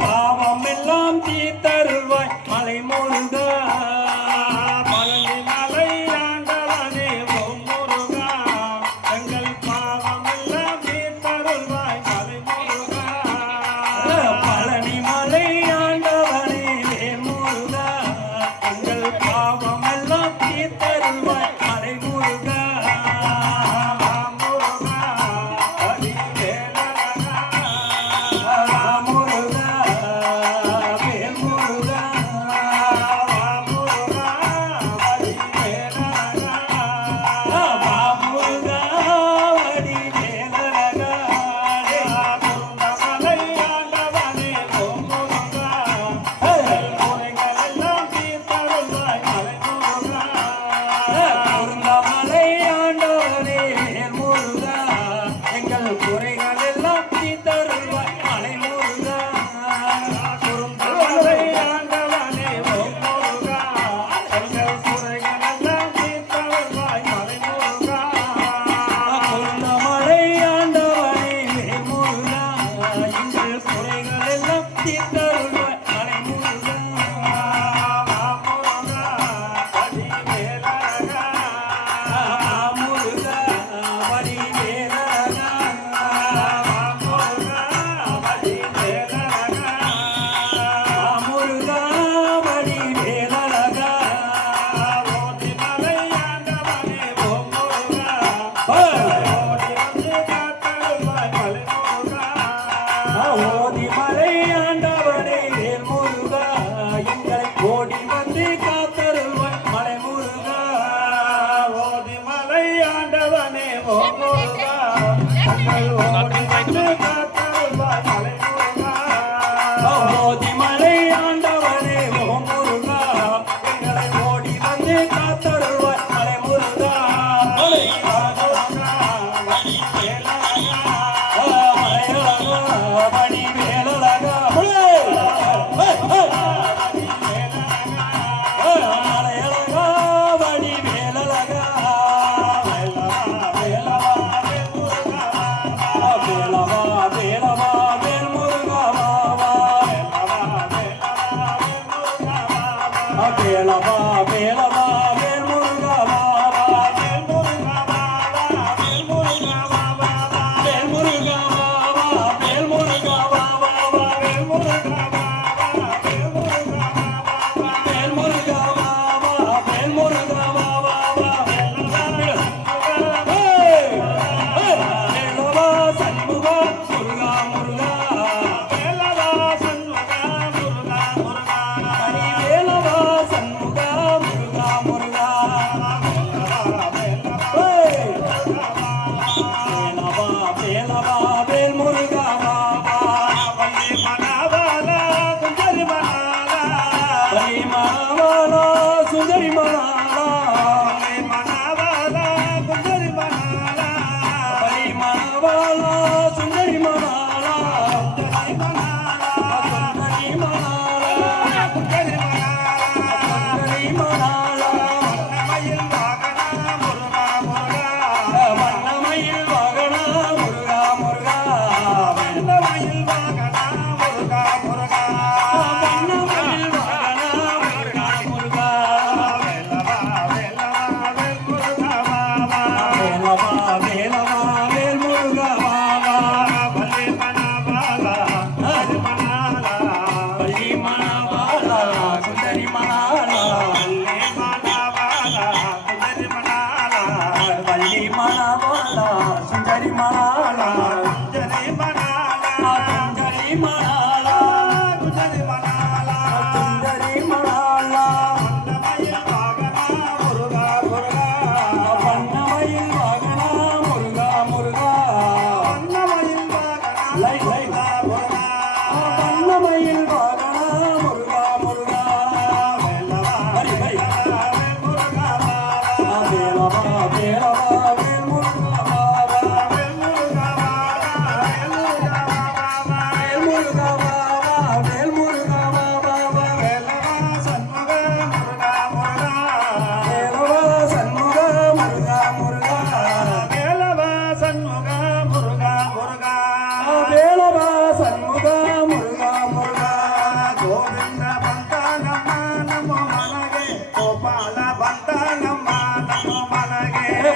பாவம் எல்லாம் தீர்த்தருள்வாய் மலை முருகா.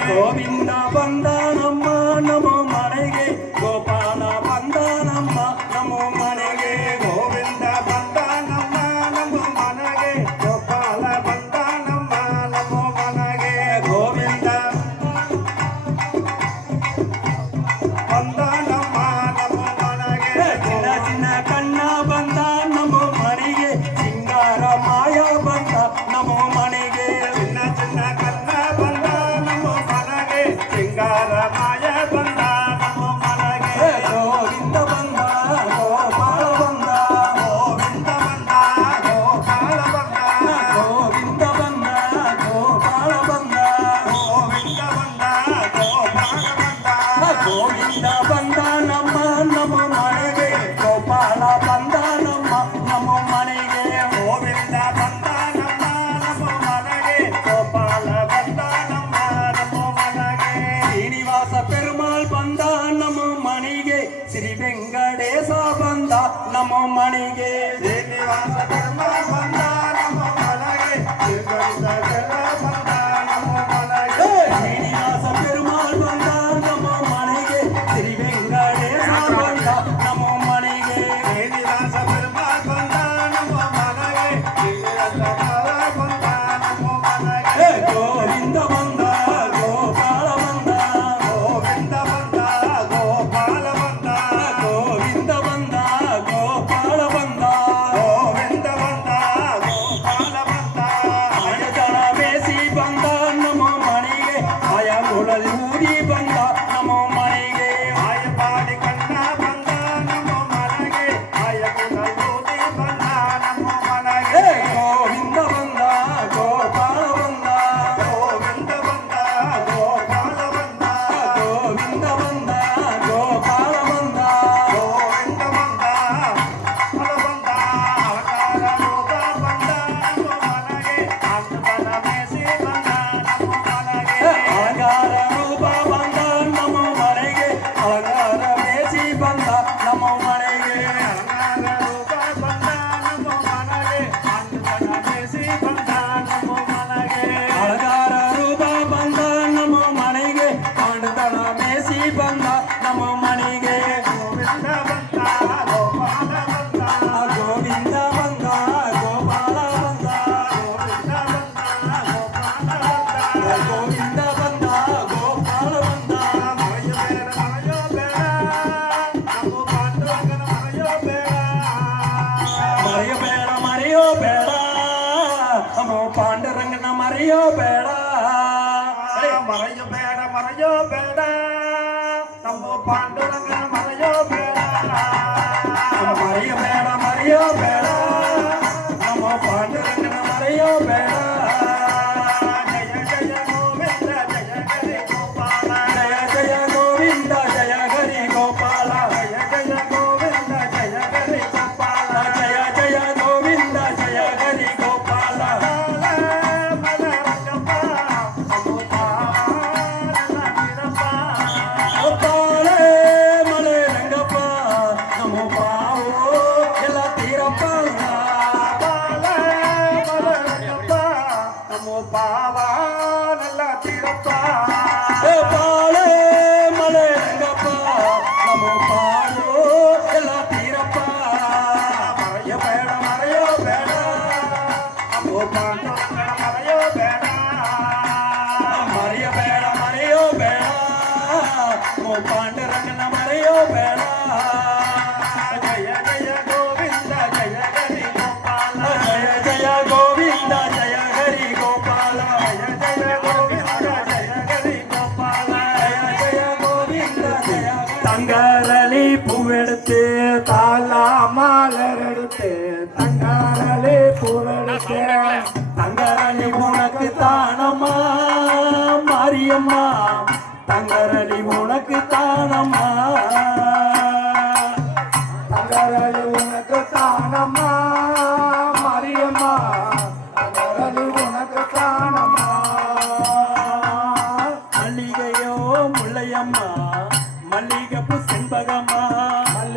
国民党吧 ಬಂದ ನಮ್ಮ ಮನೆ your man. தங்கரளி பூவெடுத்து தாலா மாலரெடுத்து தங்கரளி பூவெடுத்து தங்கரளி உனக்கு தானம்மா மாரியம்மா.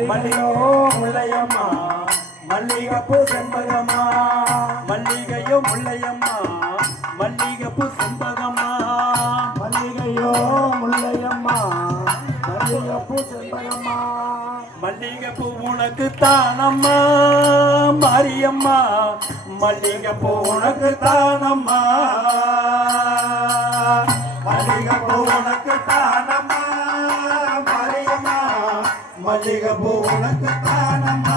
மல்லிகோ முல்லையம்மா. மல்லிகைப்பூ செண்பகமா மல்லிகையோ முல்லையம்மா. மல்லிகைப்பூ செண்பகமா மல்லிகையோ முல்லையம்மா. மல்லிகைப்பூ செண்பகமா மல்லிகைப்பூ உனக்கு தானம்மா. மாரியம்மா. மல்லிகைப்பூ உனக்கு தானம்மா. மல்லிகைப்பூ உனக்கு மல்லிகை பூ உனக்கு தானம்மா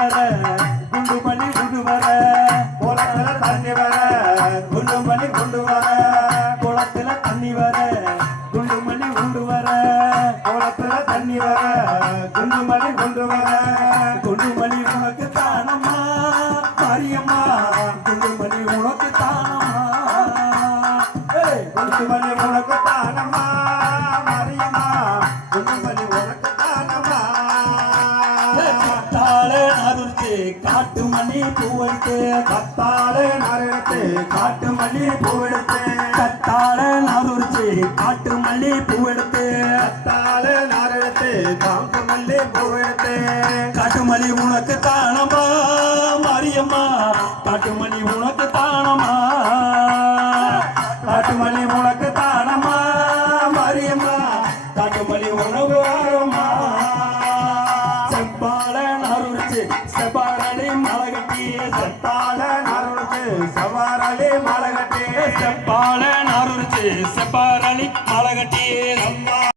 二 கத்தாலே நறுத்து காட்டு மல்லி பூவெடுத்து கத்தாலே நறுத்து காட்டு மல்லி பூவெடுத்து கத்தாலே நறுத்து காட்டு மல்லி பூவெடுத்து காட்டு மல்லி உனக்கு தானமா மாரியம்மா. காட்டு உனக்கு